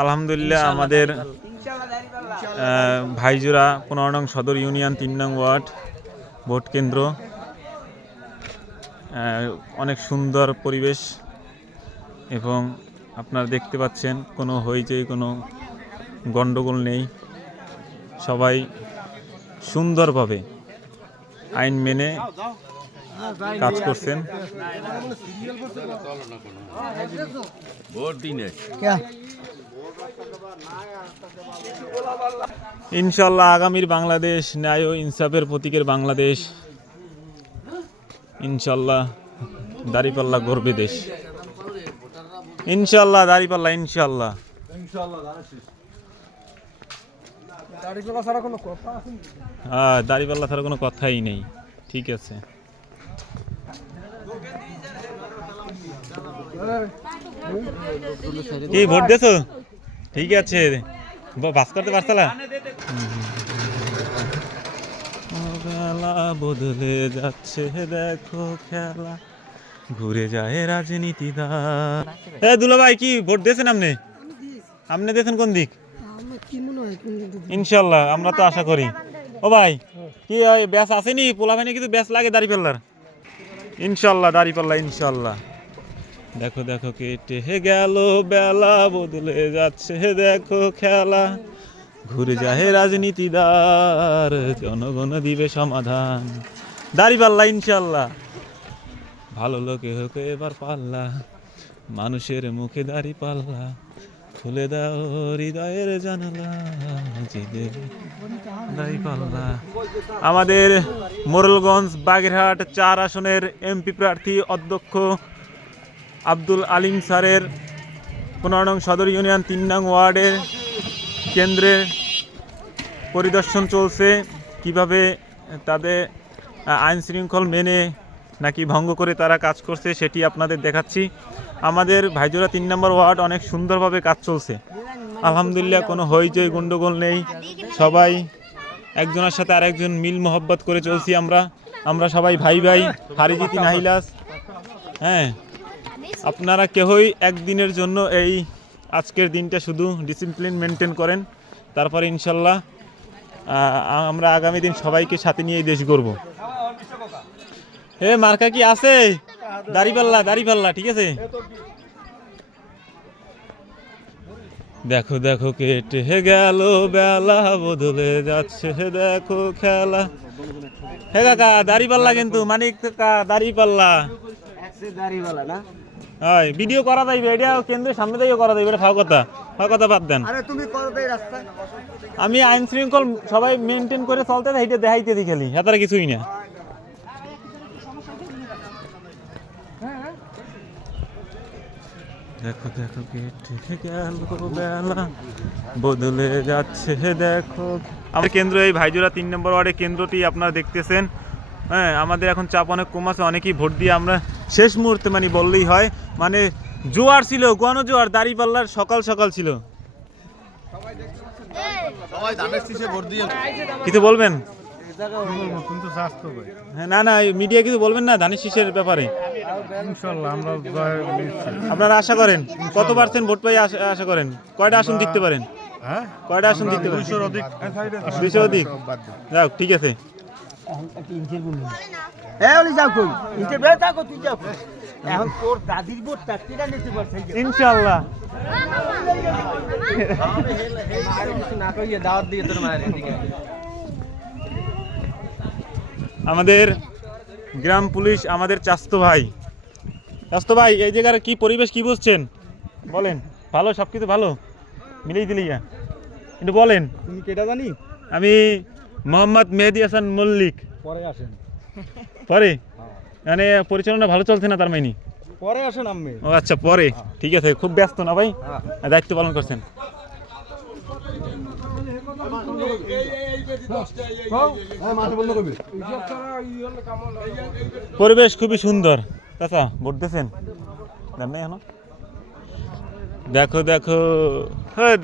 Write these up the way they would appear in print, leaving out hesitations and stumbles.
আলহামদুলিল্লাহ আমাদের ভাইজোড়া 15 নং সদর ইউনিয়ন 3 নং ওয়ার্ড ভোট কেন্দ্র, অনেক সুন্দর পরিবেশ এবং আপনারা দেখতে পাচ্ছেন কোনো হইচই কোনো গণ্ডগোল নেই, সবাই সুন্দরভাবে আইন মেনে কাজ করছেন। ইনশাল্লাহ আগামীর বাংলাদেশ ন্যায় ও ইনসাফের প্রতীকের বাংলাদেশ, ইনশাল্লাহ দাঁড়িপাল্লা গর্বে দেশ, ইনশাল্লাহ দাঁড়িপাল্লা, ইনশাল্লাহ। হ্যাঁ, দাঁড়িপাল্লা ছাড়া কোনো কথাই নেই। ঠিক আছে, কি ভোট দিয়েছো? ঠিক আছে, বাস করতে পারছালা? বেলা বদলে যাচ্ছে দেখো খেলা, ঘুরে যায় রাজনীতিদার। হ্যাঁ দুলা ভাই, কি ভোট দিয়েছেন আপনি? আপনি দিয়েছেন কোন দিক? ইনশাল্লাহ আমরা তো আশা করি। ও ভাই, কি ব্যাস আসেনি? পোলা ভাই কিন্তু ব্যাস লাগে দাঁড়িপাল্লার। ইনশাল্লাহ দাঁড়িপাল্লা, ইনশাল্লাহ। দেখো দেখো কেটে গেল বেলা বদলে যাচ্ছে দেখো খেলা, ঘুরে যায় রাজনীতিদার, জনগণ দিবে সমাধান। দাঁড়িপাল্লা ইনশাল্লাহ, ভালো লোকে হোক এবার পাল্লা, মানুষের মুখে দাঁড়িপাল্লা, খুলে দাও হৃদয়ের জানালা, দাঁড়িপাল্লা। আমাদের মোরেলগঞ্জ বাগেরহাট 4 আসনের এমপি প্রার্থী অধ্যক্ষ আব্দুল আলিম স্যারের 15 নং সদর ইউনিয়ন 3 নং ওয়ার্ডের কেন্দ্রে পরিদর্শন চলছে। কিভাবে তাদের আইন শৃঙ্খল মেনে নাকি ভঙ্গ করে তারা কাজ করছে সেটি আপনাদের দেখাচ্ছি। আমাদের ভাইজোড়া 3 নম্বর ওয়ার্ড অনেক সুন্দরভাবে কাজ চলছে আলহামদুলিল্লাহ, কোনো হইচই গন্ডগোল নেই, সবাই একজনের সাথে আরেকজন মিল মোহব্বত করে চলছি। আমরা সবাই ভাই ভাই, হারিজিতি নাহিলাস। হ্যাঁ, আপনারা কেউই একদিনের জন্য এই আজকের দিনটা শুধু ডিসিপ্লিন মেনটেন করেন, তারপরে ইনশাল্লাহ আমরা আগামী দিন সবাইকে সাথে নিয়ে দেশ গড়ব। এ মার্কা কি আছে? দাঁড়িপাল্লা, দাঁড়িপাল্লা, ঠিক আছে। দেখো দেখো কেটে গেল বেলা বদলে যাচ্ছে দেখো খেলা। হে কাকা দাঁড়িপাল্লা, কিন্তু মানিক কাকা দাঁড়িপাল্লা, হয় ভিডিও করা যাইবে, এটা কেন্দ্রের সামনে দিয়েও করা যাইবে, এটা কথা বাদ দেন। আমি আইন শৃঙ্খল সবাই মেনটেন করে চলতে এইটা দেখাইতে দিই খালি, এত কিছুই না। দেখো দেখো কেটে গেল বেলা বদলে যাচ্ছে দেখো। আমাদের কেন্দ্র এই ভাইজোড়া 3 নম্বর ওয়ার্ডের কেন্দ্রটি আপনারা দেখতেছেন। হ্যাঁ, আমাদের এখন চাপ অনেক কম আছে, অনেকেই ভোট দিয়ে আমরা শেষ মুহূর্তে মানে বললেই হয়, মানে জোয়ার ছিল, গণজোয়ার দাঁড়িপাল্লার সকাল সকাল ছিল। কিছু বলবেন? হ্যাঁ, না না মিডিয়া কিছু বলবেন না ধানের শীষের ব্যাপারে? আপনারা আশা করেন কত % ভোট পাই আশা করেন? কয়টা আসন জিততে পারেন? কয়টা আসন জিততে পারেন? 200 অধিক। যাও, ঠিক আছে। ইনশাআল্লাহ আমাদের গ্রাম পুলিশ, আমাদের চাস্তো ভাই, এই জায়গার কি পরিবেশ কি বুঝছেন বলেন? ভালো, সবকিছু ভালো মিলেই দিলিয়া কিন্তু বলেন। তুমি কেটা জানি? আমি মোহাম্মদ মেহেদি হাসান মল্লিক। পরে আসেন? পরে মানে পরিচালনা ভালো চলছে না তার মানে? পরে আসেন আমি। ও আচ্ছা, পরে, ঠিক আছে। খুব ব্যস্ত না ভাই? দায়িত্ব পালন করছেন। পরিবেশ খুবই সুন্দর। চাচা ভোট দিয়েছেন? দেখো দেখো,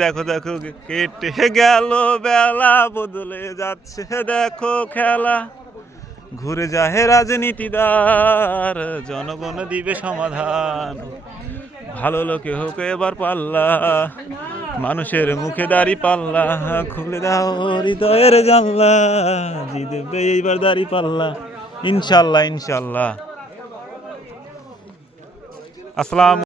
দেখো দেখো কেটে গেল বেলা বদলে যাচ্ছে দেখো খেলা, ঘুরে যায় রাজনীতিদার, জনগণ দিবে সমাধান, ভালো লোকে হোক এবার পাল্লা, মানুষের মুখে দাড়ি পাল্লা, খুলে দাও হৃদয়ের জানলা, জিতবে এইবার দাড়ি পাল্লা, ইনশাল্লাহ ইনশাল্লাহ। আসসালাম।